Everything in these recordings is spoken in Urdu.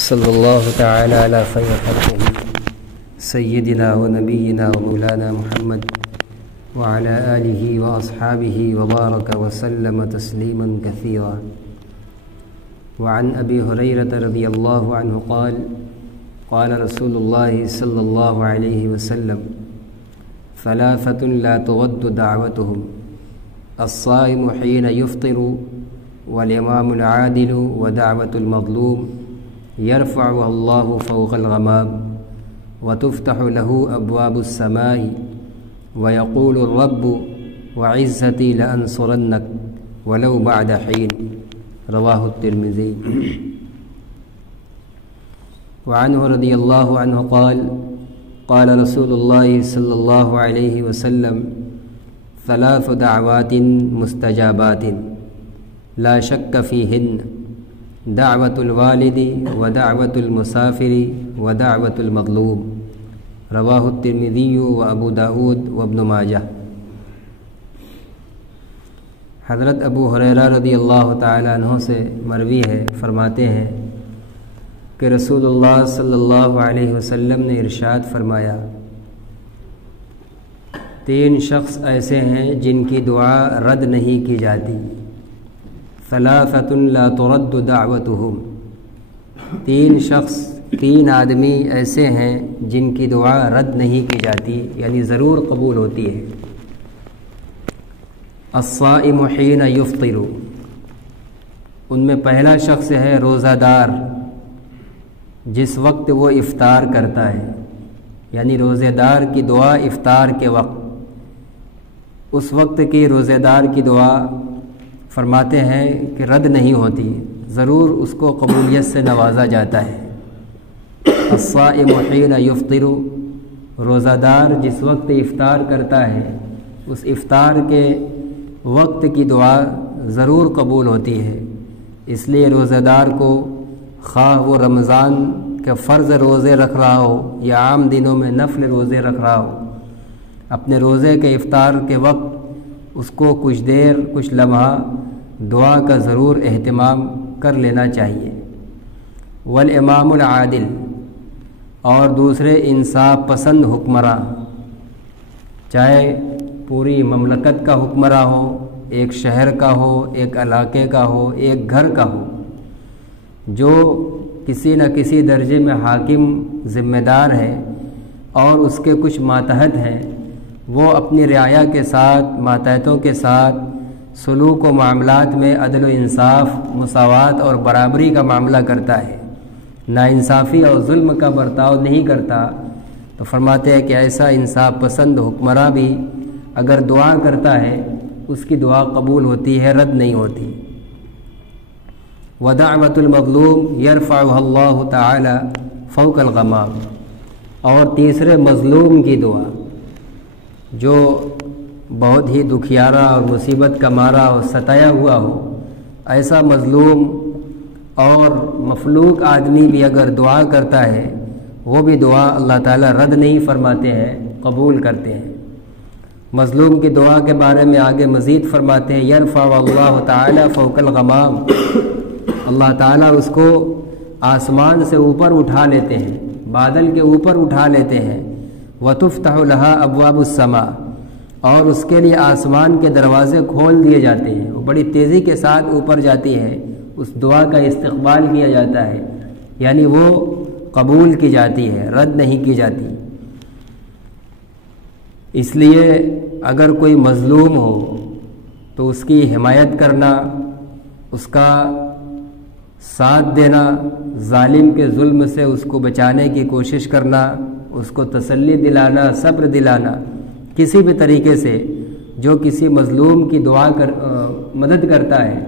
وصلی اللہ تعالی علی خیر خلقہ سیدنا و نبینا و مولانا محمد وعلى آلہ واصحابہ وبارک وسلم تسلیما کثیرا. وعن ابی ہریرۃ رضی اللہ عنہ قال قال رسول اللہ صلی اللہ علیہ وسلم ثلاثة لا ترد دعوتهم الصائم حين يفطر والإمام العادل ودعوة المظلوم يرفعها الله فوق الغمام وتفتح له أبواب السماء ويقول الرب وعزتي لأنصرنك ولو بعد حين. رواه الترمذي. وعنه رضي الله عنه قال قال رسول الله صلى الله عليه وسلم ثلاث دعوات مستجابات لا شك فيهن دعوة الوالد ودعوة المسافر ودعوة المظلوم. رواه الترمذي وابو داود وابن ماجہ. حضرت ابو ہریرہ رضی اللہ تعالیٰ عنہ سے مروی ہے، فرماتے ہیں کہ رسول اللہ صلی اللہ علیہ وسلم نے ارشاد فرمایا، تین شخص ایسے ہیں جن کی دعا رد نہیں کی جاتی. ثلاثة لا ترد دعوتهم، تین آدمی ایسے ہیں جن کی دعا رد نہیں کی جاتی، یعنی ضرور قبول ہوتی ہے. الصائم حین یفطر، ان میں پہلا شخص ہے روزہ دار جس وقت وہ افطار کرتا ہے، یعنی روزہ دار کی دعا افطار کے وقت. اس وقت کی روزہ دار کی دعا فرماتے ہیں کہ رد نہیں ہوتی، ضرور اس کو قبولیت سے نوازا جاتا ہے. الصائم حین یفطر، روزہ دار جس وقت افطار کرتا ہے اس افطار کے وقت کی دعا ضرور قبول ہوتی ہے. اس لیے روزہ دار کو خواہ وہ رمضان کے فرض روزے رکھ رہا ہو یا عام دنوں میں نفل روزے رکھ رہا ہو، اپنے روزے کے افطار کے وقت اس کو کچھ دیر کچھ لمحہ دعا کا ضرور اہتمام کر لینا چاہیے. والامام العادل، اور دوسرے انصاف پسند حکمراں، چاہے پوری مملکت کا حکمراں ہو، ایک شہر کا ہو، ایک علاقے کا ہو، ایک گھر کا ہو، جو کسی نہ کسی درجے میں حاکم ذمہ دار ہے اور اس کے کچھ ماتحت ہیں، وہ اپنی رعایا کے ساتھ ماتحتوں کے ساتھ سلوک و معاملات میں عدل و انصاف، مساوات اور برابری کا معاملہ کرتا ہے، ناانصافی اور ظلم کا برتاؤ نہیں کرتا. تو فرماتے ہیں کہ ایسا انصاف پسند حکمراں بھی اگر دعا کرتا ہے اس کی دعا قبول ہوتی ہے، رد نہیں ہوتی. ودعوۃ المظلوم یرفعها اللہ تعالی فوق الغمام، اور تیسرے مظلوم کی دعا جو بہت ہی دکھیارا اور مصیبت کا مارا اور ستایا ہوا ہو، ایسا مظلوم اور مفلوک آدمی بھی اگر دعا کرتا ہے وہ بھی دعا اللہ تعالیٰ رد نہیں فرماتے ہیں، قبول کرتے ہیں. مظلوم کی دعا کے بارے میں آگے مزید فرماتے ہیں، یرفع اللہ تعالیٰ فوق الغمام، اللہ تعالیٰ اس کو آسمان سے اوپر اٹھا لیتے ہیں، بادل کے اوپر اٹھا لیتے ہیں. وتفتح لها ابواب السماء، اور اس کے لیے آسمان کے دروازے کھول دیے جاتے ہیں، وہ بڑی تیزی کے ساتھ اوپر جاتی ہے، اس دعا کا استقبال کیا جاتا ہے، یعنی وہ قبول کی جاتی ہے، رد نہیں کی جاتی. اس لیے اگر کوئی مظلوم ہو تو اس کی حمایت کرنا، اس کا ساتھ دینا، ظالم کے ظلم سے اس کو بچانے کی کوشش کرنا، اس کو تسلی دلانا، صبر دلانا، کسی بھی طریقے سے جو کسی مظلوم کی مدد کرتا ہے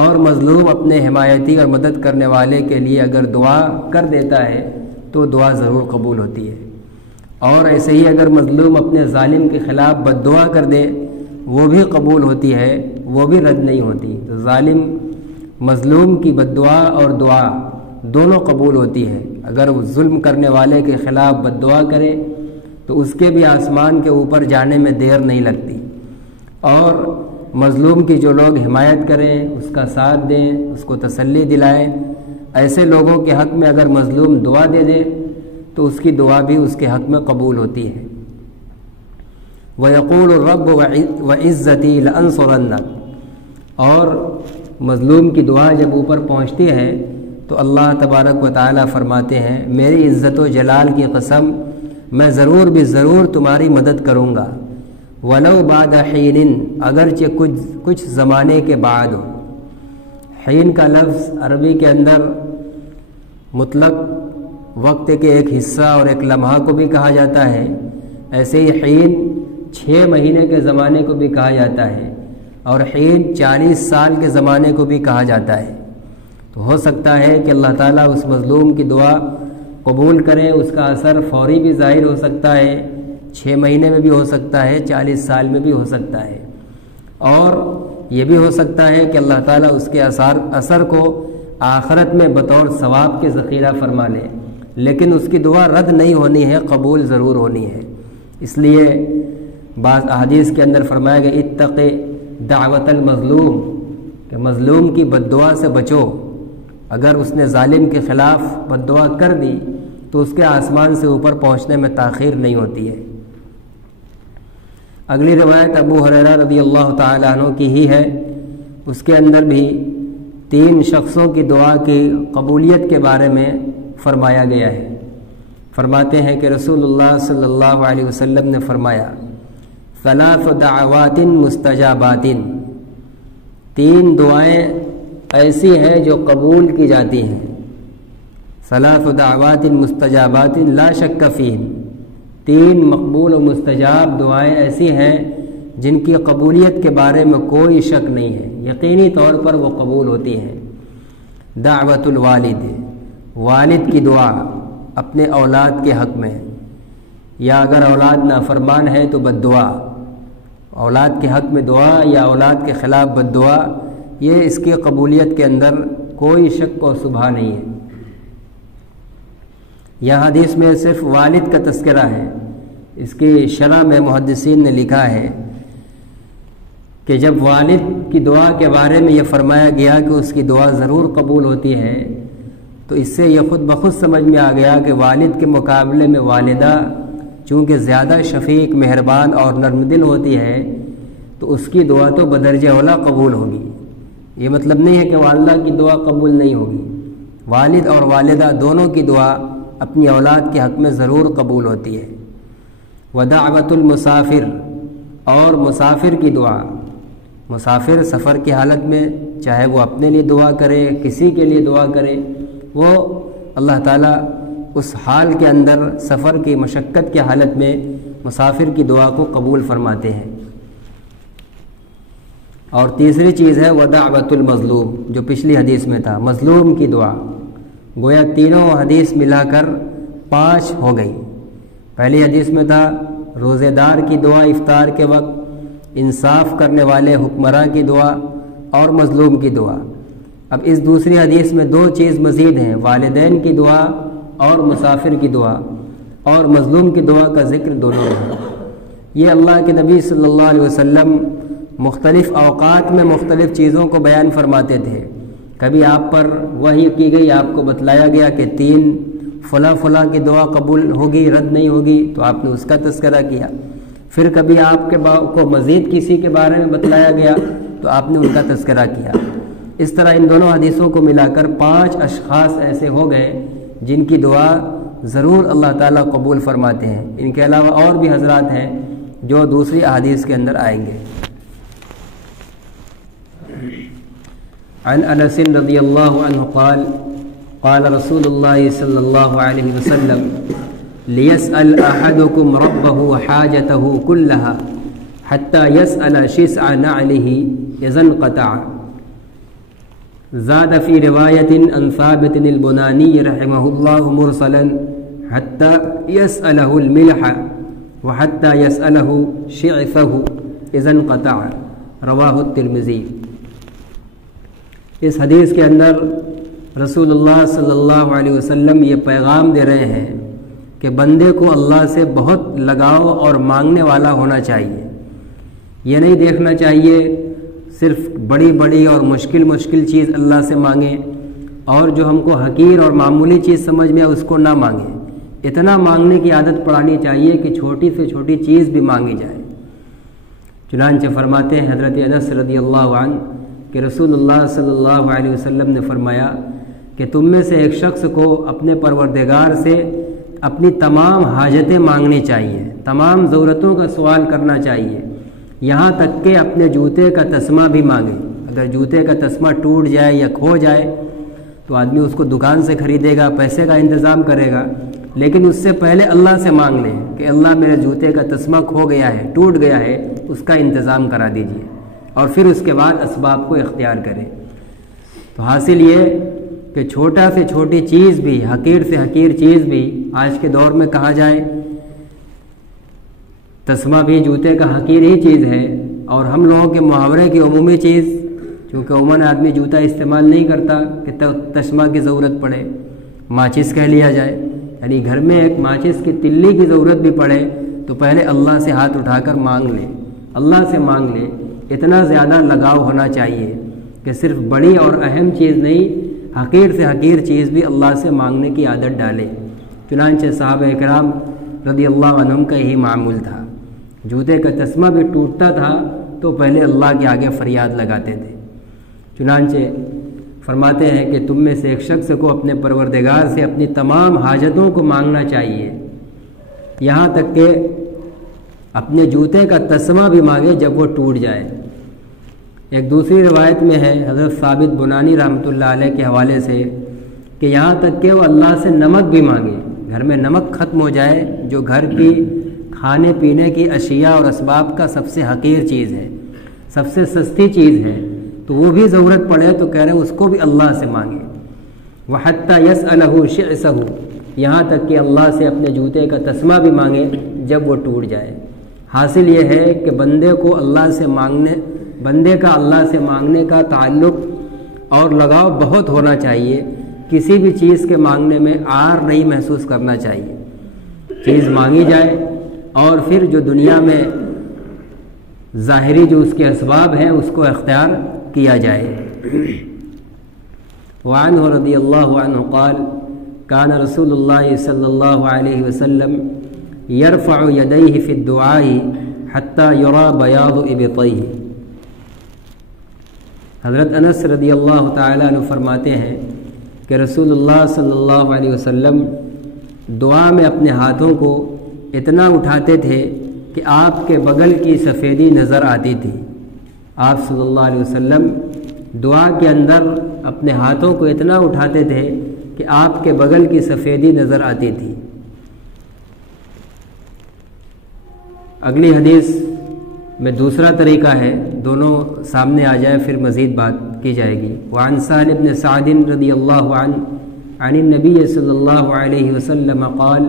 اور مظلوم اپنے حمایتی اور مدد کرنے والے کے لیے اگر دعا کر دیتا ہے تو دعا ضرور قبول ہوتی ہے. اور ایسے ہی اگر مظلوم اپنے ظالم کے خلاف بد دعا کر دے وہ بھی قبول ہوتی ہے، وہ بھی رد نہیں ہوتی. تو ظالم مظلوم کی بد دعا اور دعا دونوں قبول ہوتی ہے. اگر وہ ظلم کرنے والے کے خلاف بد دعا کرے تو اس کے بھی آسمان کے اوپر جانے میں دیر نہیں لگتی، اور مظلوم کی جو لوگ حمایت کریں، اس کا ساتھ دیں، اس کو تسلی دلائیں، ایسے لوگوں کے حق میں اگر مظلوم دعا دے دے تو اس کی دعا بھی اس کے حق میں قبول ہوتی ہے۔ وَيَقُولُ الرَّبُّ وَعِزَّتِي لَأَنصُرَنَّكَ، اور مظلوم کی دعا جب اوپر پہنچتی ہے تو اللہ تبارک و تعالی فرماتے ہیں میری عزت و جلال کی قسم میں ضرور بھی ضرور تمہاری مدد کروں گا، وَلَوْ بَعْدَ حِينٍ، اگرچہ کچھ زمانے کے بعد ہو۔ حین کا لفظ عربی کے اندر مطلق وقت کے ایک حصہ اور ایک لمحہ کو بھی کہا جاتا ہے، ایسے ہی حین 6 مہینے کے زمانے کو بھی کہا جاتا ہے، اور حین 40 سال کے زمانے کو بھی کہا جاتا ہے۔ تو ہو سکتا ہے کہ اللہ تعالیٰ اس مظلوم کی دعا قبول کرے، اس کا اثر فوری بھی ظاہر ہو سکتا ہے، 6 مہینے میں بھی ہو سکتا ہے، 40 سال میں بھی ہو سکتا ہے، اور یہ بھی ہو سکتا ہے کہ اللہ تعالیٰ اس کے اثر کو آخرت میں بطور ثواب کے ذخیرہ فرما لے، لیکن اس کی دعا رد نہیں ہونی ہے، قبول ضرور ہونی ہے۔ اس لیے بعض احادیث کے اندر فرمایا گیا اتق دعوت المظلوم، کہ مظلوم کی بد دعا سے بچو، اگر اس نے ظالم کے خلاف بد دعا کر دی تو اس کے آسمان سے اوپر پہنچنے میں تاخیر نہیں ہوتی ہے۔ اگلی روایت ابو ہریرہ رضی اللہ تعالیٰ عنہ کی ہی ہے، اس کے اندر بھی 3 شخصوں کی دعا کی قبولیت کے بارے میں فرمایا گیا ہے۔ فرماتے ہیں کہ رسول اللہ صلی اللہ علیہ وسلم نے فرمایا 3 دعوات مستجابات، 3 دعائیں ایسی ہیں جو قبول کی جاتی ہیں۔ 3 دعوات مستجابات لا شک فیہن، 3 مقبول و مستجاب دعائیں ایسی ہیں جن کی قبولیت کے بارے میں کوئی شک نہیں ہے، یقینی طور پر وہ قبول ہوتی ہیں۔ دعوت الوالد، والد کی دعا اپنے اولاد کے حق میں، یا اگر اولاد نافرمان ہے تو بد دعا، اولاد کے حق میں دعا یا اولاد کے خلاف بد دعا، یہ اس کی قبولیت کے اندر کوئی شک و شبہ نہیں ہے۔ یہ حدیث میں صرف والد کا تذکرہ ہے، اس کی شرح میں محدثین نے لکھا ہے کہ جب والد کی دعا کے بارے میں یہ فرمایا گیا کہ اس کی دعا ضرور قبول ہوتی ہے تو اس سے یہ خود بخود سمجھ میں آ گیا کہ والد کے مقابلے میں والدہ چونکہ زیادہ شفیق، مہربان اور نرم دل ہوتی ہے تو اس کی دعا تو بدرجہ اولیٰ قبول ہوگی۔ یہ مطلب نہیں ہے کہ والدہ کی دعا قبول نہیں ہوگی، والد اور والدہ دونوں کی دعا اپنی اولاد کے حق میں ضرور قبول ہوتی ہے۔ ودعوت المسافر، اور مسافر کی دعا، مسافر سفر کی حالت میں چاہے وہ اپنے لیے دعا کرے، کسی کے لیے دعا کرے، وہ اللہ تعالیٰ اس حال کے اندر سفر کی مشقت کی حالت میں مسافر کی دعا کو قبول فرماتے ہیں۔ اور تیسری چیز ہے ودعوت المظلوم، جو پچھلی حدیث میں تھا، مظلوم کی دعا، گویا تینوں حدیث ملا کر 5 ہو گئی۔ پہلی حدیث میں تھا روزے دار کی دعا افطار کے وقت، انصاف کرنے والے حکمراں کی دعا اور مظلوم کی دعا۔ اب اس دوسری حدیث میں 2 چیز مزید ہیں، والدین کی دعا اور مسافر کی دعا، اور مظلوم کی دعا کا ذکر دونوں ہے۔ یہ اللہ کے نبی صلی اللہ علیہ وسلم مختلف اوقات میں مختلف چیزوں کو بیان فرماتے تھے۔ کبھی آپ پر وحی کی گئی، آپ کو بتلایا گیا کہ 3 فلاں کی دعا قبول ہوگی، رد نہیں ہوگی، تو آپ نے اس کا تذکرہ کیا۔ پھر کبھی آپ کو مزید کسی کے بارے میں بتلایا گیا تو آپ نے ان کا تذکرہ کیا۔ اس طرح ان دونوں حدیثوں کو ملا کر 5 اشخاص ایسے ہو گئے جن کی دعا ضرور اللہ تعالیٰ قبول فرماتے ہیں۔ ان کے علاوہ اور بھی حضرات ہیں جو دوسری احادیث کے اندر آئیں گے۔ عن انس رضی اللہ عنہ قال قال رسول اللہ صلی اللہ علیہ وسلم ليسأل أحدكم ربه حاجته كلها حتى يسأل شسع نعله إذا انقطع۔ زاد في رواية عن ثابت البناني رحمه الله مرسلا حتى يسأله الملح وحتى يسأله شعثه إذا انقطع، رواه الترمذي۔ اس حدیث کے اندر رسول اللہ صلی اللہ علیہ وسلم یہ پیغام دے رہے ہیں کہ بندے کو اللہ سے بہت لگاؤ اور مانگنے والا ہونا چاہیے۔ یہ نہیں دیکھنا چاہیے صرف بڑی بڑی اور مشکل چیز اللہ سے مانگیں، اور جو ہم کو حقیر اور معمولی چیز سمجھ میں اس کو نہ مانگیں۔ اتنا مانگنے کی عادت پڑانی چاہیے کہ چھوٹی سے چھوٹی چیز بھی مانگی جائے۔ چنانچہ فرماتے ہیں حضرت انس رضی اللہ عنہ کہ رسول اللہ صلی اللہ علیہ وسلم نے فرمایا کہ تم میں سے ایک شخص کو اپنے پروردگار سے اپنی تمام حاجتیں مانگنی چاہیے، تمام ضرورتوں کا سوال کرنا چاہیے، یہاں تک کہ اپنے جوتے کا تسمہ بھی مانگے۔ اگر جوتے کا تسمہ ٹوٹ جائے یا کھو جائے تو آدمی اس کو دکان سے خریدے گا، پیسے کا انتظام کرے گا، لیکن اس سے پہلے اللہ سے مانگ لیں کہ اللہ میرے جوتے کا تسمہ کھو گیا ہے، ٹوٹ گیا ہے، اس کا انتظام کرا دیجیے، اور پھر اس کے بعد اسباب کو اختیار کریں۔ تو حاصل یہ کہ چھوٹا سے چھوٹی چیز بھی، حقیر سے حقیر چیز بھی، آج کے دور میں کہا جائے تسمہ بھی جوتے کا حقیر ہی چیز ہے، اور ہم لوگوں کے محاورے کی عمومی چیز، چونکہ عموماً آدمی جوتا استعمال نہیں کرتا کہ تسمہ کی ضرورت پڑے، ماچس کہہ لیا جائے، یعنی گھر میں ایک ماچس کی تلی کی ضرورت بھی پڑے تو پہلے اللہ سے ہاتھ اٹھا کر مانگ لیں، اللہ سے مانگ لیں۔ اتنا زیادہ لگاؤ ہونا چاہیے کہ صرف بڑی اور اہم چیز نہیں، حقیر سے حقیر چیز بھی اللہ سے مانگنے کی عادت ڈالے۔ چنانچہ صحابہ کرام رضی اللہ عنہم کا یہی معمول تھا، جوتے کا تسمہ بھی ٹوٹتا تھا تو پہلے اللہ کے آگے فریاد لگاتے تھے۔ چنانچہ فرماتے ہیں کہ تم میں سے ایک شخص کو اپنے پروردگار سے اپنی تمام حاجتوں کو مانگنا چاہیے، یہاں تک کہ اپنے جوتے کا تسمہ بھی مانگے جب وہ ٹوٹ جائے۔ ایک دوسری روایت میں ہے حضرت ثابت بنانی رحمۃ اللہ علیہ کے حوالے سے کہ یہاں تک کہ وہ اللہ سے نمک بھی مانگے، گھر میں نمک ختم ہو جائے جو گھر کی کھانے پینے کی اشیاء اور اسباب کا سب سے حقیر چیز ہے، سب سے سستی چیز ہے، تو وہ بھی ضرورت پڑے تو کہہ رہے ہیں اس کو بھی اللہ سے مانگے۔ وَحَتَّى يَسْأَلَهُ شِعْثَهُ، یہاں تک کہ اللہ سے اپنے جوتے کا تسمہ بھی مانگے جب وہ ٹوٹ جائے۔ حاصل یہ ہے کہ بندے کا اللہ سے مانگنے کا تعلق اور لگاؤ بہت ہونا چاہیے، کسی بھی چیز کے مانگنے میں عار نہیں محسوس کرنا چاہیے، چیز مانگی جائے اور پھر جو دنیا میں ظاہری جو اس کے اسباب ہیں اس کو اختیار کیا جائے۔ وعنہ رضی اللہ عنہ قال کان رسول اللہ صلی اللہ علیہ وسلم یرفع یدیہ فی الدعاء حتی یرا بیاض ابطیہ۔ حضرت انس رضی اللہ تعالیٰ عنہ فرماتے ہیں کہ رسول اللہ صلی اللہ علیہ وسلم دعا میں اپنے ہاتھوں کو اتنا اٹھاتے تھے کہ آپ کے بغل کی سفیدی نظر آتی تھی۔ آپ صلی اللہ علیہ وسلم دعا کے اندر اپنے ہاتھوں کو اتنا اٹھاتے تھے کہ آپ کے بغل کی سفیدی نظر آتی تھی۔ اگلی حدیث میں دوسرا طریقہ ہے، دونوں سامنے آ جائے پھر مزید بات کی جائے گی۔ وعن سہل بن سعد رضی اللہ عنہ عن النبی صلی اللہ علیہ وسلم قال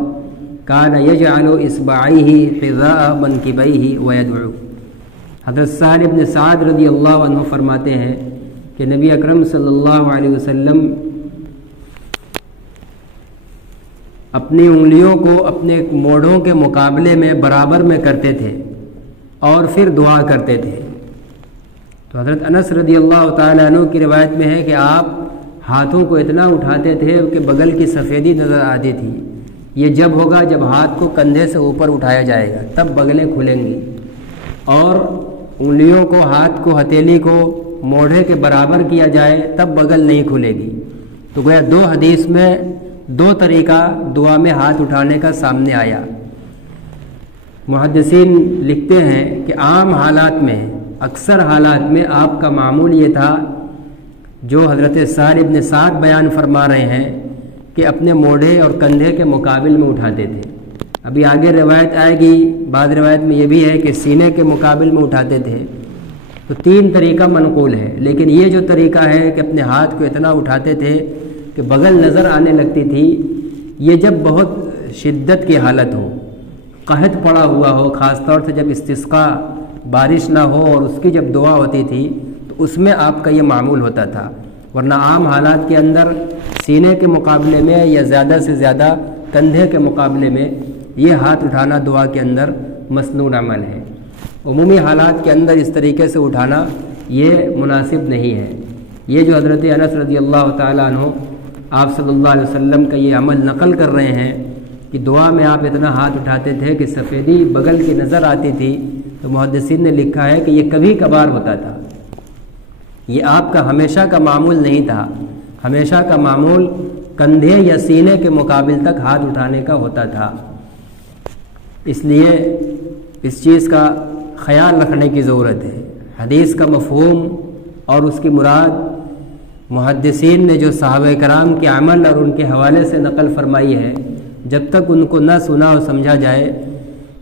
کان یجعل اصبعیہ حذاء منکبیہ ویدعو۔ حضرت سہل بن سعد رضی اللہ عنہ فرماتے ہیں کہ نبی اکرم صلی اللہ علیہ وسلم اپنی انگلیوں کو اپنے موڑوں کے مقابلے میں برابر میں کرتے تھے اور پھر دعا کرتے تھے۔ تو حضرت انس رضی اللہ تعالیٰ عنہ کی روایت میں ہے کہ آپ ہاتھوں کو اتنا اٹھاتے تھے کہ بغل کی سفیدی نظر آتی تھی۔ یہ جب ہوگا جب ہاتھ کو کندھے سے اوپر اٹھایا جائے گا تب بغلیں کھلیں گی، اور انگلیوں کو، ہاتھ کو، ہتھیلی کو موڑھے کے برابر کیا جائے تب بغل نہیں کھلے گی۔ تو گویا دو حدیث میں دو طریقہ دعا میں ہاتھ اٹھانے کا سامنے آیا۔ محدثین لکھتے ہیں کہ عام حالات میں، اکثر حالات میں آپ کا معمول یہ تھا جو حضرت سہل بن سعد بیان فرما رہے ہیں کہ اپنے موڑھے اور کندھے کے مقابل میں اٹھاتے تھے۔ ابھی آگے روایت آئے گی، بعض روایت میں یہ بھی ہے کہ سینے کے مقابل میں اٹھاتے تھے۔ تو تین طریقہ منقول ہے، لیکن یہ جو طریقہ ہے کہ اپنے ہاتھ کو اتنا اٹھاتے تھے کہ بغل نظر آنے لگتی تھی، یہ جب بہت شدت کی حالت ہو، قحط پڑا ہوا ہو، خاص طور سے جب استسقاء بارش نہ ہو اور اس کی جب دعا ہوتی تھی تو اس میں آپ کا یہ معمول ہوتا تھا، ورنہ عام حالات کے اندر سینے کے مقابلے میں یا زیادہ سے زیادہ کندھے کے مقابلے میں یہ ہاتھ اٹھانا دعا کے اندر مسنون عمل ہے۔ عمومی حالات کے اندر اس طریقے سے اٹھانا یہ مناسب نہیں ہے۔ یہ جو حضرت انس رضی اللہ تعالیٰ عنہ آپ صلی اللہ علیہ وسلم کا یہ عمل نقل کر رہے ہیں کہ دعا میں آپ اتنا ہاتھ اٹھاتے تھے کہ سفیدی بغل کی نظر آتی تھی، تو محدثین نے لکھا ہے کہ یہ کبھی کبھار ہوتا تھا، یہ آپ کا ہمیشہ کا معمول نہیں تھا۔ ہمیشہ کا معمول کندھے یا سینے کے مقابل تک ہاتھ اٹھانے کا ہوتا تھا۔ اس لیے اس چیز کا خیال رکھنے کی ضرورت ہے۔ حدیث کا مفہوم اور اس کی مراد محدثین نے جو صحابہ کرام کے عمل اور ان کے حوالے سے نقل فرمائی ہے، جب تک ان کو نہ سنا اور سمجھا جائے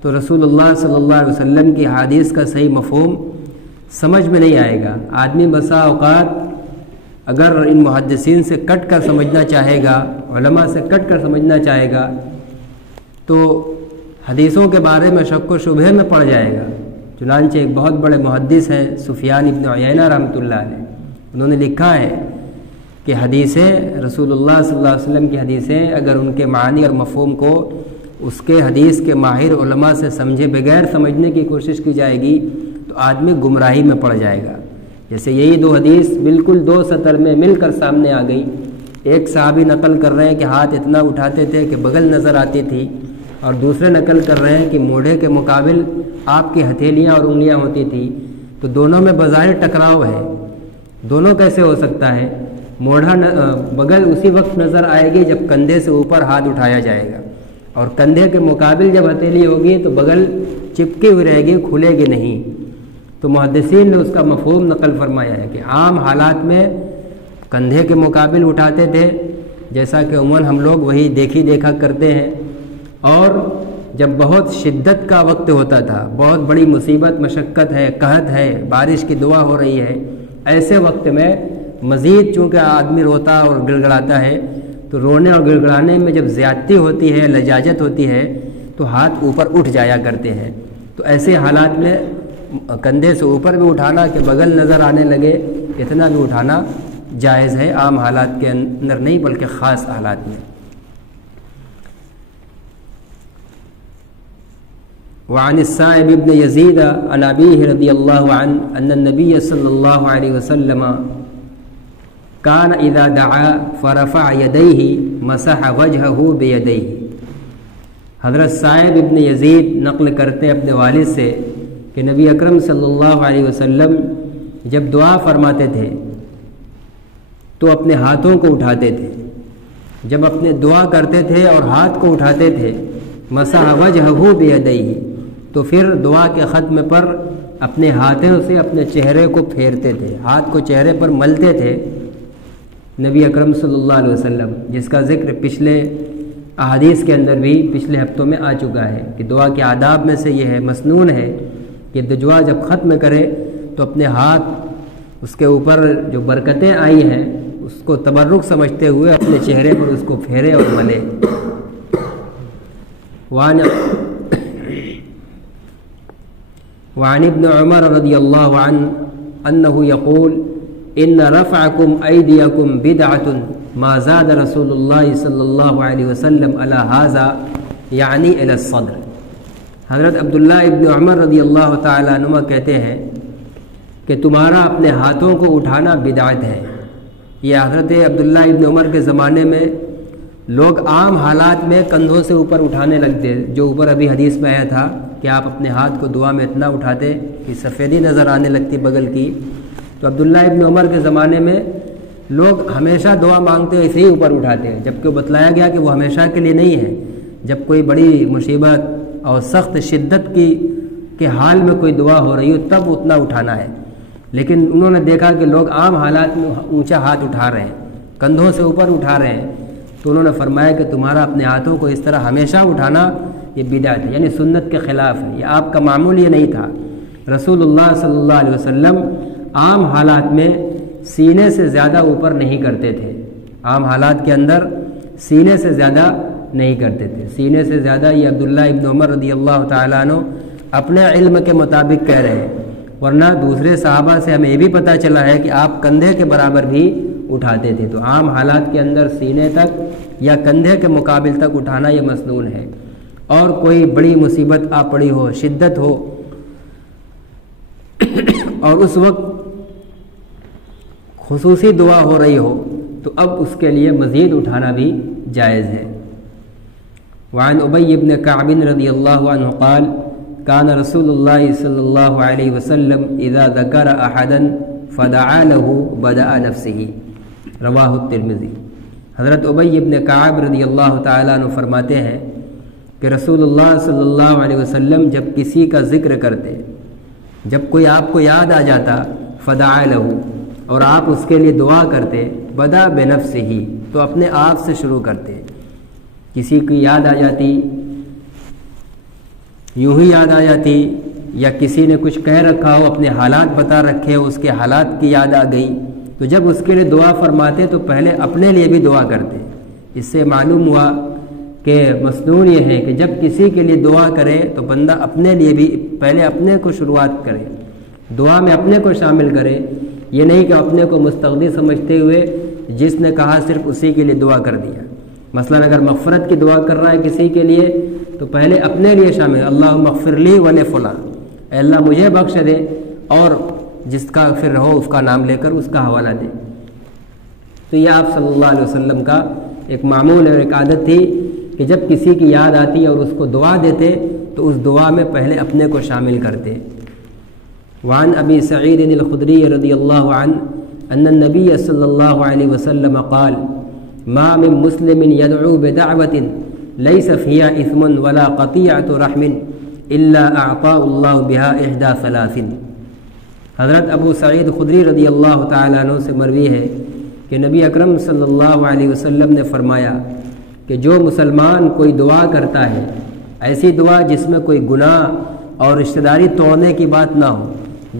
تو رسول اللہ صلی اللہ علیہ وسلم کی حدیث کا صحیح مفہوم سمجھ میں نہیں آئے گا۔ آدمی بسا اوقات اگر ان محدثین سے کٹ کر سمجھنا چاہے گا، علماء سے کٹ کر سمجھنا چاہے گا، تو حدیثوں کے بارے میں شک و شبہے میں پڑ جائے گا۔ چنانچہ ایک بہت بڑے محدث ہیں سفیان ابن عیینہ رحمۃ اللہ علیہ، انہوں نے لکھا ہے کہ حدیثیں رسول اللہ صلی اللہ علیہ وسلم کی حدیثیں اگر ان کے معنی اور مفہوم کو اس کے حدیث کے ماہر علماء سے سمجھے بغیر سمجھنے کی کوشش کی جائے گی تو آدمی گمراہی میں پڑ جائے گا۔ جیسے یہی دو حدیث بالکل دو سطر میں مل کر سامنے آ گئی، ایک صحابی نقل کر رہے ہیں کہ ہاتھ اتنا اٹھاتے تھے کہ بغل نظر آتی تھی، اور دوسرے نقل کر رہے ہیں کہ موڑھے کے مقابل آپ کی ہتھیلیاں اور انگلیاں ہوتی تھیں، تو دونوں میں بظاہر ٹکراؤ ہے۔ دونوں کیسے ہو سکتا ہے؟ موڑھا بغل اسی وقت نظر آئے گی جب کندھے سے اوپر ہاتھ اٹھایا جائے گا، اور کندھے کے مقابل جب ہتھیلی ہوگی تو بغل چپکی ہوئی رہے گی، کھلے گی نہیں۔ تو محدثین نے اس کا مفہوم نقل فرمایا ہے کہ عام حالات میں کندھے کے مقابل اٹھاتے تھے، جیسا کہ عموماً ہم لوگ وہی دیکھا کرتے ہیں، اور جب بہت شدت کا وقت ہوتا تھا، بہت بڑی مصیبت مشقت ہے، قحط ہے، بارش کی دعا ہو رہی ہے، ایسے وقت میں مزید چونکہ آدمی روتا اور گڑگڑاتا ہے، تو رونے اور گڑگڑانے میں جب زیادتی ہوتی ہے، لجاجت ہوتی ہے، تو ہاتھ اوپر اٹھ جایا کرتے ہیں۔ تو ایسے حالات میں کندھے سے اوپر بھی اٹھانا کہ بغل نظر آنے لگے، اتنا بھی اٹھانا جائز ہے، عام حالات کے اندر نہیں بلکہ خاص حالات میں۔ وعن السائب ابن يزيد عن أبيه رضي الله عنه أن النبي صلى الله عليه وسلم كان إذا دعا فرفع يديه مسح وجهه بيديه۔ حضرت سائب ابن یزید نقل کرتے اپنے والد سے کہ نبی اکرم صلی اللہ علیہ وسلم جب دعا فرماتے تھے تو اپنے ہاتھوں کو اٹھاتے تھے، جب اپنے دعا کرتے تھے اور ہاتھ کو اٹھاتے تھے، مسح وجهه بيديه، تو پھر دعا کے ختم پر اپنے ہاتھوں سے اپنے چہرے کو پھیرتے تھے، ہاتھ کو چہرے پر ملتے تھے نبی اکرم صلی اللہ علیہ وسلم، جس کا ذکر پچھلے احادیث کے اندر بھی پچھلے ہفتوں میں آ چکا ہے کہ دعا کے آداب میں سے یہ ہے، مسنون ہے کہ دعا جب ختم کرے تو اپنے ہاتھ اس کے اوپر جو برکتیں آئی ہیں اس کو تبرک سمجھتے ہوئے اپنے چہرے پر اس کو پھیرے اور ملے۔ وعن ابن عمر رضی اللہ عنہ انه يقول ان رفعكم ايديكم بدعة ما زاد رسول الله صلی اللہ علیہ وسلم على هذا یعنی الى الصدر۔ حضرت عبداللہ ابن عمر رضی اللہ تعالیٰ عنہ کہتے ہیں کہ تمہارا اپنے ہاتھوں کو اٹھانا بدعت ہے۔ یہ حضرت عبداللہ ابن عمر کے زمانے میں لوگ عام حالات میں کندھوں سے اوپر اٹھانے لگتے، جو اوپر ابھی حدیث میں آیا تھا کہ آپ اپنے ہاتھ کو دعا میں اتنا اٹھاتے کہ سفیدی نظر آنے لگتی بغل کی۔ تو عبداللہ ابن عمر کے زمانے میں لوگ ہمیشہ دعا مانگتے ایسے ہی اوپر اٹھاتے ہیں، جبکہ بتلایا گیا کہ وہ ہمیشہ کے لیے نہیں ہے، جب کوئی بڑی مصیبت اور سخت شدت کے حال میں کوئی دعا ہو رہی ہو تب اتنا اٹھانا ہے۔ لیکن انہوں نے دیکھا کہ لوگ عام حالات میں اونچا ہاتھ اٹھا رہے ہیں، کندھوں سے اوپر اٹھا رہے ہیں، تو انہوں نے فرمایا کہ تمہارا اپنے ہاتھوں کو اس طرح ہمیشہ اٹھانا یہ بدعت ہے، یعنی سنت کے خلاف ہے، یہ آپ کا معمول یہ نہیں تھا۔ رسول اللہ صلی اللہ علیہ وسلم عام حالات میں سینے سے زیادہ اوپر نہیں کرتے تھے، عام حالات کے اندر سینے سے زیادہ نہیں کرتے تھے۔ سینے سے زیادہ یہ عبداللہ ابن عمر رضی اللہ تعالیٰ عنہ اپنے علم کے مطابق کہہ رہے ہیں، ورنہ دوسرے صحابہ سے ہمیں یہ بھی پتہ چلا ہے کہ آپ کندھے کے برابر بھی اٹھاتے تھے۔ تو عام حالات کے اندر سینے تک یا کندھے کے مقابل تک اٹھانا یہ مسنون ہے، اور کوئی بڑی مصیبت آ پڑی ہو، شدت ہو، اور اس وقت خصوصی دعا ہو رہی ہو تو اب اس کے لیے مزید اٹھانا بھی جائز ہے۔ وعن ابی بن کعب رضی اللہ عنہ قال کان رسول اللہ صلی اللہ علیہ وسلم اذا ذکر احدا فدعا له بدأ نفسه، رواہ الترمذی۔ حضرت ابی بن کعب رضی اللہ تعالیٰ عنہ فرماتے ہیں کہ رسول اللہ صلی اللہ علیہ وسلم جب کسی کا ذکر کرتے، جب کوئی آپ کو یاد آ جاتا، فدعا له، اور آپ اس کے لیے دعا کرتے، بدأ بنفسه، تو اپنے آپ سے شروع کرتے۔ کسی کی یاد آ جاتی، یوں ہی یاد آ جاتی، یا کسی نے کچھ کہہ رکھا ہو، اپنے حالات بتا رکھے ہو، اس کے حالات کی یاد آ گئی، تو جب اس کے لیے دعا فرماتے تو پہلے اپنے لیے بھی دعا کرتے۔ اس سے معلوم ہوا کہ مسنون یہ ہے کہ جب کسی کے لیے دعا کرے تو بندہ اپنے لیے بھی پہلے اپنے کو شروعات کرے، دعا میں اپنے کو شامل کرے، یہ نہیں کہ اپنے کو مستغنی سمجھتے ہوئے جس نے کہا صرف اسی کے لیے دعا کر دیا۔ مثلا اگر مغفرت کی دعا کر رہا ہے کسی کے لیے تو پہلے اپنے لیے شامل، اللہم اغفر لی ولفلاں، اے اللہ مجھے بخش دے، اور جس کا پھر ہو اس کا نام لے کر اس کا حوالہ دے۔ تو یہ آپ صلی اللہ علیہ وسلم کا ایک معمول اور ایک عادت تھی کہ جب کسی کی یاد آتی اور اس کو دعا دیتے تو اس دعا میں پہلے اپنے کو شامل کرتے۔ وعن ابی سعید الخدری رضی اللہ عنہ ان النبی صلی اللہ علیہ وسلم قال ما من مسلم يدعو بدعوة ليس فيها اثم ولا قطيعة رحم الا اعطاه الله بها احدى ثلاث۔ حضرت ابو سعید خدری رضی اللہ تعالیٰ عنہ سے مروی ہے کہ نبی اکرم صلی اللہ علیہ وسلم نے فرمایا کہ جو مسلمان کوئی دعا کرتا ہے، ایسی دعا جس میں کوئی گناہ اور رشتہ داری توڑنے کی بات نہ ہو،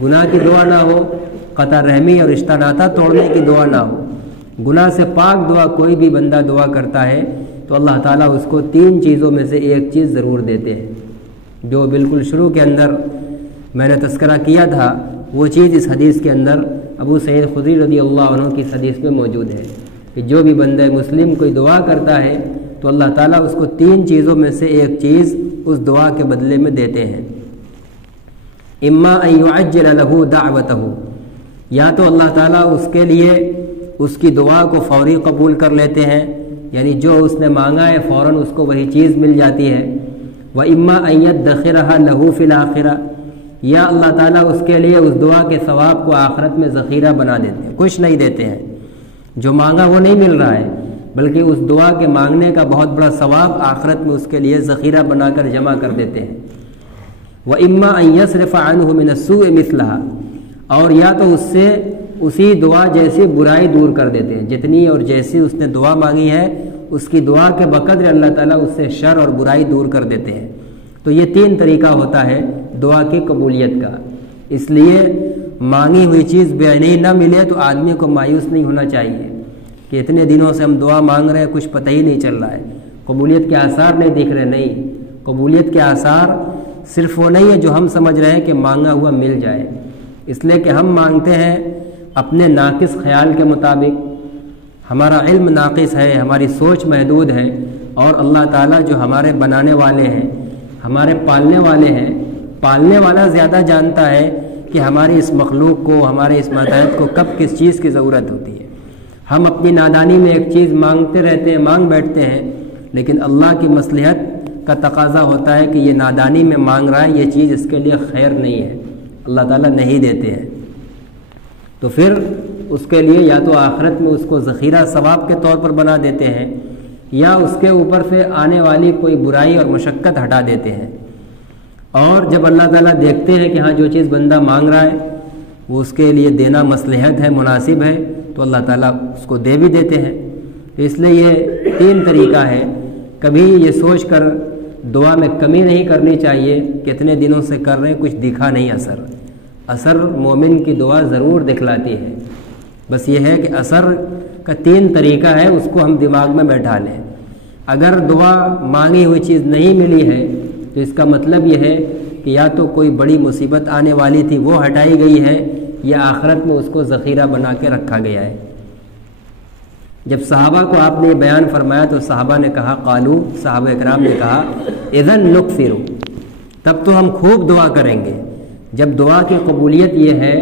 گناہ کی دعا نہ ہو، قطع رحمی اور رشتہ ناتا توڑنے کی دعا نہ ہو، گناہ سے پاک دعا کوئی بھی بندہ دعا کرتا ہے تو اللہ تعالیٰ اس کو 3 چیزوں میں سے ایک چیز ضرور دیتے ہیں۔ جو بالکل شروع کے اندر میں نے تذکرہ کیا تھا وہ چیز اس حدیث کے اندر ابو سعید خدری رضی اللہ عنہ کی حدیث میں موجود ہے کہ جو بھی بندہ مسلم کوئی دعا کرتا ہے تو اللہ تعالیٰ اس کو 3 چیزوں میں سے ایک چیز اس دعا کے بدلے میں دیتے ہیں۔ اما ان يعجل له دعوته، یا تو اللہ تعالیٰ اس کے لیے اس کی دعا کو فوری قبول کر لیتے ہیں، یعنی جو اس نے مانگا ہے فوراً اس کو وہی چیز مل جاتی ہے۔ وَإِمَّا أَن يَدَّخِرَهَا لَهُ فِي الْآخِرَةِ، یا اللہ تعالیٰ اس کے لیے اس دعا کے ثواب کو آخرت میں ذخیرہ بنا دیتے ہیں، کچھ نہیں دیتے ہیں، جو مانگا وہ نہیں مل رہا ہے بلکہ اس دعا کے مانگنے کا بہت بڑا ثواب آخرت میں اس کے لیے ذخیرہ بنا کر جمع کر دیتے ہیں۔ وَإِمَّا أَن يَصْرِفَ عَنْهُ مِنَ السُّوءِ مِثْلَهَا، اور یا تو اس سے اسی دعا جیسی برائی دور کر دیتے ہیں، جتنی اور جیسی اس نے دعا مانگی ہے اس کی دعا کے بقدر اللہ تعالیٰ اس سے شر اور برائی دور کر دیتے ہیں۔ تو یہ 3 طریقہ ہوتا ہے دعا کی قبولیت کا۔ اس لیے مانگی ہوئی چیز بے عینی نہ ملے تو آدمی کو مایوس نہیں ہونا چاہیے کہ اتنے دنوں سے ہم دعا مانگ رہے ہیں کچھ پتہ ہی نہیں چل رہا ہے، قبولیت کے آثار نہیں دکھ رہے۔ نہیں، قبولیت کے آثار صرف وہ نہیں ہے جو ہم سمجھ رہے ہیں کہ مانگا ہوا مل جائے، اس لیے کہ ہم مانگتے ہیں اپنے ناقص خیال کے مطابق، ہمارا علم ناقص ہے، ہماری سوچ محدود ہے، اور اللہ تعالیٰ جو ہمارے بنانے والے ہیں، ہمارے پالنے والے ہیں، پالنے والا زیادہ جانتا ہے کہ ہماری اس مخلوق کو، ہمارے اس ماتحت کو کب کس چیز کی ضرورت ہوتی ہے۔ ہم اپنی نادانی میں ایک چیز مانگتے رہتے ہیں، مانگ بیٹھتے ہیں، لیکن اللہ کی مصلحت کا تقاضا ہوتا ہے کہ یہ نادانی میں مانگ رہا ہے، یہ چیز اس کے لیے خیر نہیں ہے، اللہ تعالیٰ نہیں دیتے ہیں۔ تو پھر اس کے لیے یا تو آخرت میں اس کو ذخیرہ ثواب کے طور پر بنا دیتے ہیں، یا اس کے اوپر سے آنے والی کوئی برائی اور مشقت ہٹا دیتے ہیں۔ اور جب اللہ تعالیٰ دیکھتے ہیں کہ ہاں جو چیز بندہ مانگ رہا ہے وہ اس کے لیے دینا مصلحت ہے، مناسب ہے، تو اللہ تعالیٰ اس کو دے بھی دیتے ہیں۔ تو اس لیے یہ 3 طریقہ ہے۔ کبھی یہ سوچ کر دعا میں کمی نہیں کرنی چاہیے، کتنے دنوں سے کر رہے ہیں کچھ دکھا نہیں اثر مومن کی دعا ضرور دکھلاتی ہے۔ بس یہ ہے کہ اثر کا 3 طریقہ ہے، اس کو ہم دماغ میں بیٹھا لیں۔ اگر دعا مانگی ہوئی چیز نہیں ملی ہے تو اس کا مطلب یہ ہے کہ یا تو کوئی بڑی مصیبت آنے والی تھی وہ ہٹائی گئی ہے، یا آخرت میں اس کو ذخیرہ بنا کے رکھا گیا ہے۔ جب صحابہ کو آپ نے بیان فرمایا تو صحابہ نے کہا، قالو، صحابہ اکرام نے کہا، اذن نکثر، تب تو ہم خوب دعا کریں گے۔ جب دعا کی قبولیت یہ ہے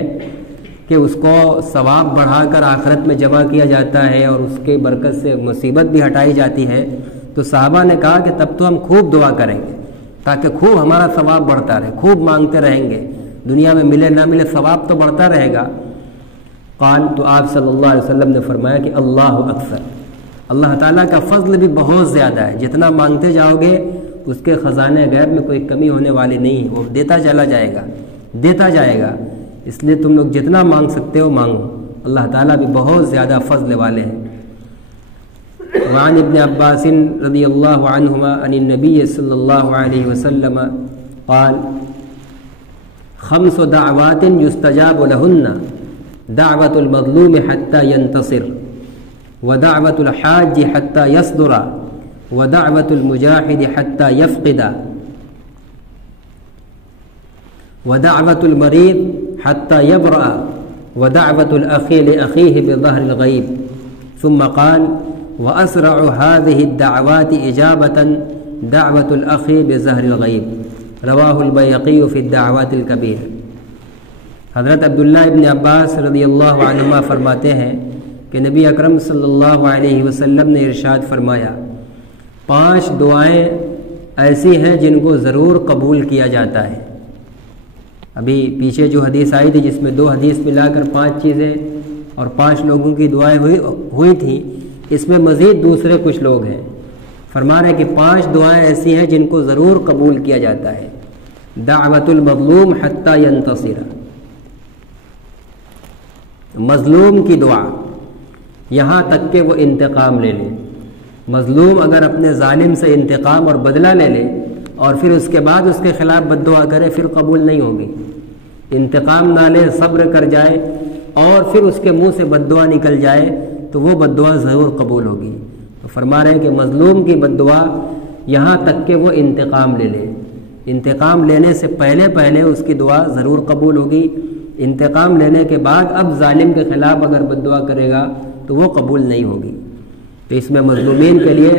کہ اس کو ثواب بڑھا کر آخرت میں جمع کیا جاتا ہے اور اس کے برکت سے مصیبت بھی ہٹائی جاتی ہے، تو صحابہ نے کہا کہ تب تو ہم خوب دعا کریں گے تاکہ خوب ہمارا ثواب بڑھتا رہے، خوب مانگتے رہیں گے، دنیا میں ملے نہ ملے ثواب تو بڑھتا رہے گا۔ قال، تو آپ صلی اللہ علیہ وسلم نے فرمایا کہ اللہ اکثر، اللہ تعالیٰ کا فضل بھی بہت زیادہ ہے، جتنا مانگتے جاؤ گے اس کے خزانے غیب میں کوئی کمی ہونے والی نہیں، وہ دیتا چلا جائے گا، دیتا جائے گا، اس لیے تم لوگ جتنا مانگ سکتے ہو مانگو، اللہ تعالیٰ بھی بہت زیادہ فضل والے ہیں۔ وعن ابن عباس رضی اللہ عنہما عن النبی صلی اللہ علیہ وسلم قال خمس دعوات یستجاب لہن دعوت المظلوم حتی ینتصر ودعوت الحاج حتی یصدر ودعوت المجاہد حتی یفقد ودعوت المریض حتی یبرأ ودعوت الاخی لأخیہ بظہر الغیب ثم قال وأسرع هذه الدعوات إجابة دعوة الأخ بظهر الغيب رواہ البیہقی فی الدعوات الکبیر۔ حضرت عبداللہ ابن عباس رضی اللہ عنہما فرماتے ہیں کہ نبی اکرم صلی اللہ علیہ وسلم نے ارشاد فرمایا، 5 دعائیں ایسی ہیں جن کو ضرور قبول کیا جاتا ہے۔ ابھی پیچھے جو حدیث آئی تھی جس میں 2 حدیث ملا کر 5 چیزیں اور 5 لوگوں کی دعائیں ہوئی تھیں، اس میں مزید دوسرے کچھ لوگ ہیں۔ فرما رہے کہ 5 دعائیں ایسی ہیں جن کو ضرور قبول کیا جاتا ہے۔ دعوت المظلوم حتی ینتصر، مظلوم کی دعا یہاں تک کہ وہ انتقام لے لے۔ مظلوم اگر اپنے ظالم سے انتقام اور بدلہ لے لے اور پھر اس کے بعد اس کے خلاف بد دعا کرے، پھر قبول نہیں ہوگی۔ انتقام نہ لے، صبر کر جائے اور پھر اس کے منہ سے بد دعا نکل جائے تو وہ بد دعا ضرور قبول ہوگی۔ تو فرما رہے ہیں کہ مظلوم کی بد دعا یہاں تک کہ وہ انتقام لے لے، انتقام لینے سے پہلے اس کی دعا ضرور قبول ہوگی۔ انتقام لینے کے بعد اب ظالم کے خلاف اگر بد دعا کرے گا تو وہ قبول نہیں ہوگی۔ تو اس میں مظلومین کے لیے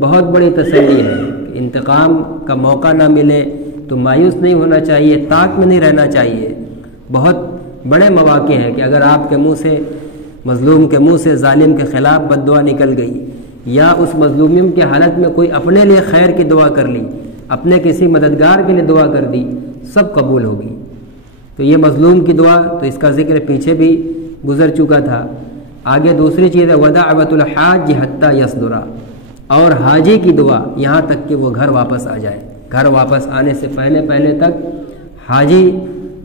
بہت بڑی تسلی ہے کہ انتقام کا موقع نہ ملے تو مایوس نہیں ہونا چاہیے، طاق میں نہیں رہنا چاہیے۔ بہت بڑے مواقع ہیں کہ اگر آپ کے منہ سے، مظلوم کے منہ سے ظالم کے خلاف بد دعا نکل گئی یا اس مظلوم کی حالت میں کوئی اپنے لیے خیر کی دعا کر لی، اپنے کسی مددگار کے لیے دعا کر دی، سب قبول ہوگی۔ تو یہ مظلوم کی دعا، تو اس کا ذکر پیچھے بھی گزر چکا تھا۔ آگے دوسری چیز ہے ودعوت الحاج حتی یصدر، اور حاجی کی دعا یہاں تک کہ وہ گھر واپس آ جائے۔ گھر واپس آنے سے پہلے تک حاجی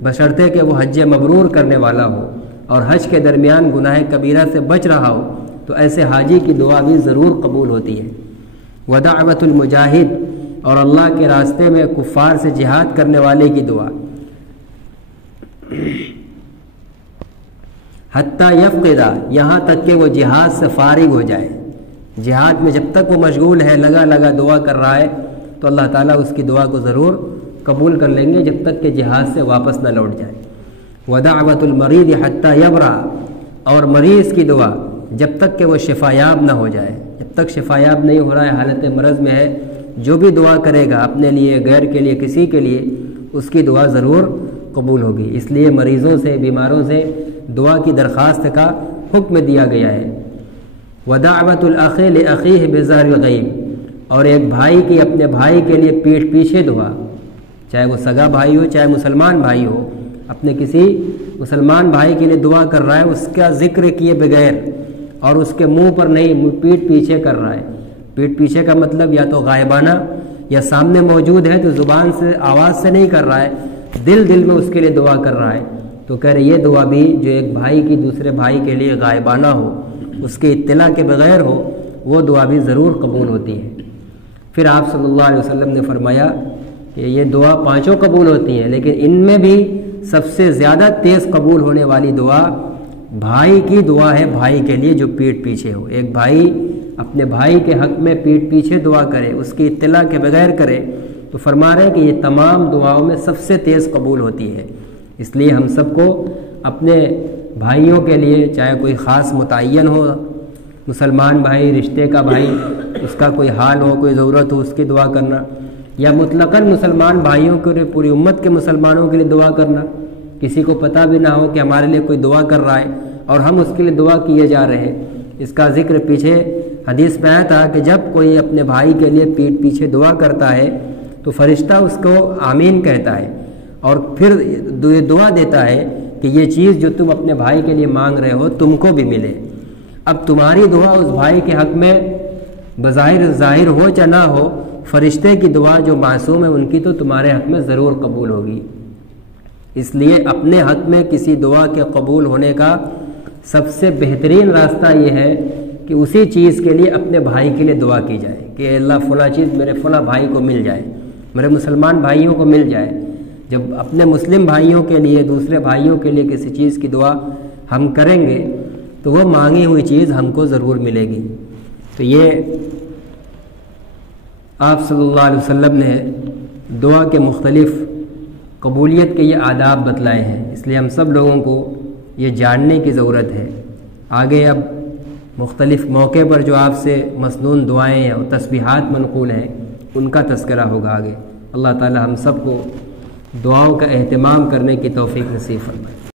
بشرطے کہ وہ حج مبرور کرنے والا ہو اور حج کے درمیان گناہ کبیرہ سے بچ رہا ہو، تو ایسے حاجی کی دعا بھی ضرور قبول ہوتی ہے۔ ودعوت المجاہد، اور اللہ کے راستے میں کفار سے جہاد کرنے والے کی دعا۔ حتی یفقد، یہاں تک کہ وہ جہاد سے فارغ ہو جائے۔ جہاد میں جب تک وہ مشغول ہے، لگا دعا کر رہا ہے، تو اللہ تعالیٰ اس کی دعا کو ضرور قبول کر لیں گے جب تک کہ جہاد سے واپس نہ لوٹ جائے۔ ودعوت المریض حتی یبرأ، اور مریض کی دعا جب تک کہ وہ شفایاب نہ ہو جائے، جب تک شفایاب نہیں ہو رہا ہے، حالت مرض میں ہے، جو بھی دعا کرے گا اپنے لیے، غیر کے لیے، کسی کے لیے، اس کی دعا ضرور قبول ہوگی۔ اس لیے مریضوں سے، بیماروں سے دعا کی درخواست کا حکم دیا گیا ہے۔ ودعوت الاخ لاخیہ بظہر الغیب، اور ایک بھائی کی اپنے بھائی کے لیے پیٹھ پیچھے دعا، چاہے وہ سگا بھائی ہو چاہے مسلمان بھائی ہو، اپنے کسی مسلمان بھائی کے لیے دعا کر رہا ہے، اس کا ذکر کیے بغیر اور اس کے منہ پر نہیں، پیٹھ پیچھے کر رہا ہے۔ پیٹھ پیچھے کا مطلب یا تو غائبانہ، یا سامنے موجود ہے تو زبان سے، آواز سے نہیں کر رہا ہے، دل میں اس کے لیے دعا کر رہا ہے۔ تو کہہ رہے یہ دعا بھی جو ایک بھائی کی دوسرے بھائی کے لیے غائبانہ ہو، اس کے اطلاع کے بغیر ہو، وہ دعا بھی ضرور قبول ہوتی ہے۔ پھر آپ صلی اللہ علیہ وسلم نے فرمایا کہ یہ دعا 5 قبول ہوتی ہیں، لیکن ان میں بھی سب سے زیادہ تیز قبول ہونے والی دعا بھائی کی دعا ہے، بھائی کے لیے جو پیٹھ پیچھے ہو۔ ایک بھائی اپنے بھائی کے حق میں پیٹھ پیچھے دعا کرے، اس کی اطلاع کے بغیر کرے، تو فرما رہے ہیں کہ یہ تمام دعاؤں میں سب سے تیز قبول ہوتی ہے۔ اس لیے ہم سب کو اپنے بھائیوں کے لیے، چاہے کوئی خاص متعین ہو، مسلمان بھائی، رشتے کا بھائی، اس کا کوئی حال ہو، کوئی ضرورت ہو، اس کی دعا کرنا، یا مطلقاً مسلمان بھائیوں کے لیے، پوری امت کے مسلمانوں کے لیے دعا کرنا، کسی کو پتہ بھی نہ ہو کہ ہمارے لیے کوئی دعا کر رہا ہے اور ہم اس کے لیے دعا کیے جا رہے ہیں۔ اس کا ذکر پیچھے حدیث میں آیا تھا کہ جب کوئی اپنے بھائی کے لیے پیٹھ پیچھے دعا کرتا ہے تو فرشتہ اس کو آمین کہتا ہے اور پھر یہ دعا دیتا ہے کہ یہ چیز جو تم اپنے بھائی کے لیے مانگ رہے ہو تم کو بھی ملے۔ اب تمہاری دعا اس بھائی کے حق میں بظاہر ظاہر ہو یا نہ ہو، فرشتے کی دعا جو معصوم ہے ان کی تو تمہارے حق میں ضرور قبول ہوگی۔ اس لیے اپنے حق میں کسی دعا کے قبول ہونے کا سب سے بہترین راستہ یہ ہے کہ اسی چیز کے لیے اپنے بھائی کے لیے دعا کی جائے کہ اے اللہ فلاں چیز میرے فلاں بھائی کو مل جائے، میرے مسلمان بھائیوں کو مل جائے۔ جب اپنے مسلم بھائیوں کے لیے، دوسرے بھائیوں کے لیے کسی چیز کی دعا ہم کریں گے تو وہ مانگی ہوئی چیز ہم کو ضرور ملے گی۔ تو یہ آپ صلی اللہ علیہ وسلم نے دعا کے مختلف قبولیت کے یہ آداب بتلائے ہیں، اس لیے ہم سب لوگوں کو یہ جاننے کی ضرورت ہے۔ آگے اب مختلف موقع پر جو آپ سے مسنون دعائیں اور تسبیحات منقول ہیں ان کا تذکرہ ہوگا آگے۔ اللہ تعالی ہم سب کو دعاؤں کا اہتمام کرنے کی توفیق نصیب فرمائے۔